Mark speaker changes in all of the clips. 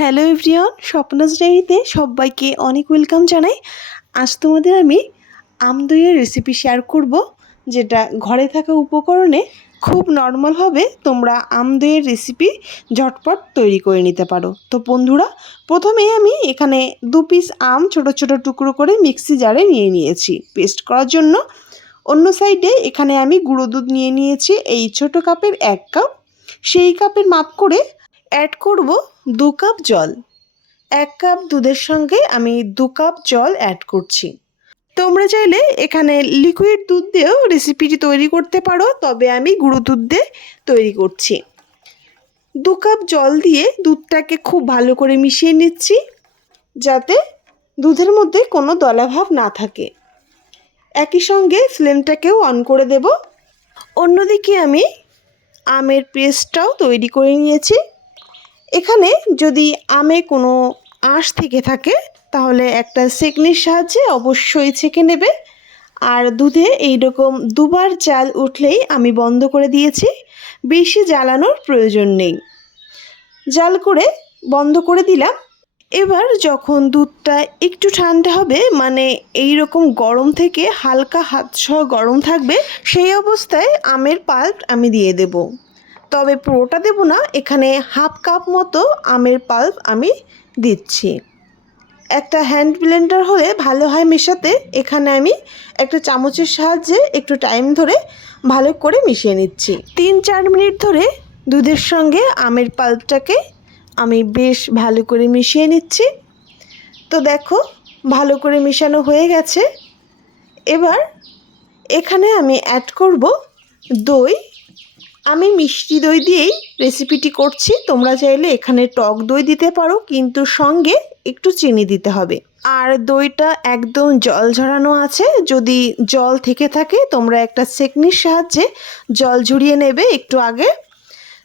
Speaker 1: Hello everyone স্বপ্নাজ ডায়েরিতে সবাইকে অনেক ওয়েলকাম জানাই। আজ তোমাদের আমি আমদইয়ের রেসিপি শেয়ার করব, যেটা ঘরে থাকা উপকরণে খুব নর্মালভাবে তোমরা আমদইয়ের রেসিপি ঝটপট তৈরি করে নিতে পারো। তো বন্ধুরা প্রথমেই আমি এখানে দু পিস আম ছোট ছোট টুকরো করে মিক্সি জারে নিয়ে নিয়েছি। পেস্ট করার জন্য অন্য সাইডে এখানে আমি গুঁড়ো দুধ নিয়ে নিয়েছি, এই ছোট কাপের এক কাপ সেই কাপের মাপ করে অ্যাড করব দু কাপ জল। এক কাপ দুধের সঙ্গে আমি দু কাপ জল অ্যাড করছি। তোমরা চাইলে এখানে লিকুইড দুধ দিয়েও রেসিপিটি তৈরি করতে পারো, তবে আমি গুঁড়ো দুধ দিয়ে তৈরি করছি। দু কাপ জল দিয়ে দুধটাকে খুব ভালো করে মিশিয়ে নিচ্ছি, যাতে দুধের মধ্যে কোনো দলাভাব না থাকে। একই সঙ্গে ফ্লেমটাকেও অন করে দেব। অন্যদিকে আমি আমের পেস্টটাও তৈরি করে নিয়েছি। এখানে যদি আমে কোনো আঁশ থেকে থাকে, তাহলে একটা সেকনির সাহায্যে অবশ্যই ছেঁকে নেবে। আর দুধে এইরকম দুবার জাল উঠলেই আমি বন্ধ করে দিয়েছি, বেশি জ্বালানোর প্রয়োজন নেই। জাল করে বন্ধ করে দিলাম। এবার যখন দুধটা একটু ঠান্ডা হবে মানে এই রকম গরম থেকে হালকা হাত সহ গরম থাকবে, সেই অবস্থায় আমের পাল্প আমি দিয়ে দেব। তবে পুরোটা দেব না, এখানে হাফ কাপ মতো আমের পাল্প আমি দিচ্ছি। একটা হ্যান্ড ব্লেন্ডার হলে ভালো হয় মেশাতে, এখানে আমি একটা চামচের সাহায্যে একটু টাইম ধরে ভালো করে মিশিয়ে নিচ্ছি। তিন চার মিনিট ধরে দুধের সঙ্গে আমের পাল্পটাকে আমি বেশ ভালো করে মিশিয়ে নিচ্ছি। তো দেখো, ভালো করে মেশানো হয়ে গেছে। এবার এখানে আমি অ্যাড করব দই আমি মিষ্টি দই দিয়েই রেসিপিটি করছি। তোমরা চাইলে এখানে টক দই দিতে পারো, কিন্তু সঙ্গে একটু চিনি দিতে হবে। আর দইটা একদম জল ঝরানো আছে। যদি জল থেকে থাকে, তোমরা একটা সেকনির সাহায্যে জল ঝরিয়ে নেবে একটু আগে।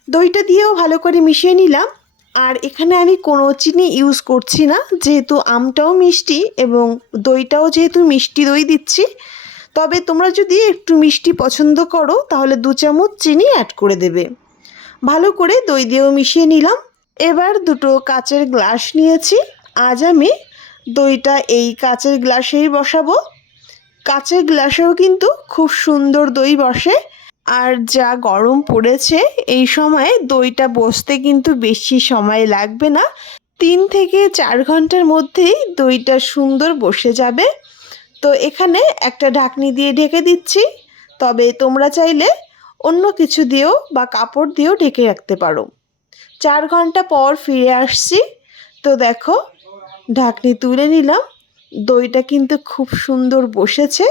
Speaker 1: দইটা দিয়েও ভালো করে মিশিয়ে নিলাম। আর এখানে আমি কোনো চিনি ইউজ করছি না। যেহেতু আমটাও মিষ্টি এবং দইটাও যেহেতু মিষ্টি দই দিচ্ছি তবে তোমরা যদি একটু মিষ্টি পছন্দ করো, তাহলে দু চামচ চিনি অ্যাড করে দেবে। ভালো করে দই দিয়েও মিশিয়ে নিলাম। এবার দুটো কাচের গ্লাস নিয়েছি। আজ আমি দইটা এই কাচের গ্লাসেই বসাবো। কাচের গ্লাসেও কিন্তু খুব সুন্দর দই বসে। আর যা গরম পড়েছে, এই সময়ে দইটা বসতে কিন্তু বেশি সময় লাগবে না। তিন থেকে চার ঘণ্টার মধ্যেই দইটা সুন্দর বসে যাবে। তো এখানে একটা ঢাকনি দিয়ে ঢেকে দিচ্ছি। তবে তোমরা চাইলে অন্য কিছু দিয়েও বা কাপড় দিয়েও ঢেকে রাখতে পারো। চার ঘণ্টা পর ফিরে আসছি। তো দেখো, ঢাকনি তুলে নিলাম। দইটা কিন্তু খুব সুন্দর বসেছে,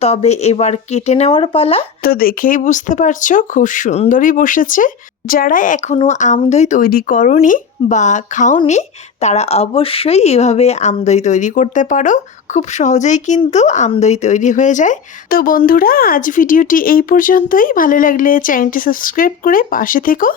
Speaker 1: তবে এবার কেটে নেওয়ার পালা। তো দেখেই বুঝতে পারছ, খুব সুন্দরই বসেছে। যারা এখনও আমদই তৈরি করনি বা খাওনি, তারা অবশ্যই এভাবে আমদই তৈরি করতে পারো। খুব সহজেই কিন্তু আমদই তৈরি হয়ে যায়। তো বন্ধুরা, আজ ভিডিওটি এই পর্যন্তই। ভালো লাগলে চ্যানেলটি সাবস্ক্রাইব করে পাশে থেকো।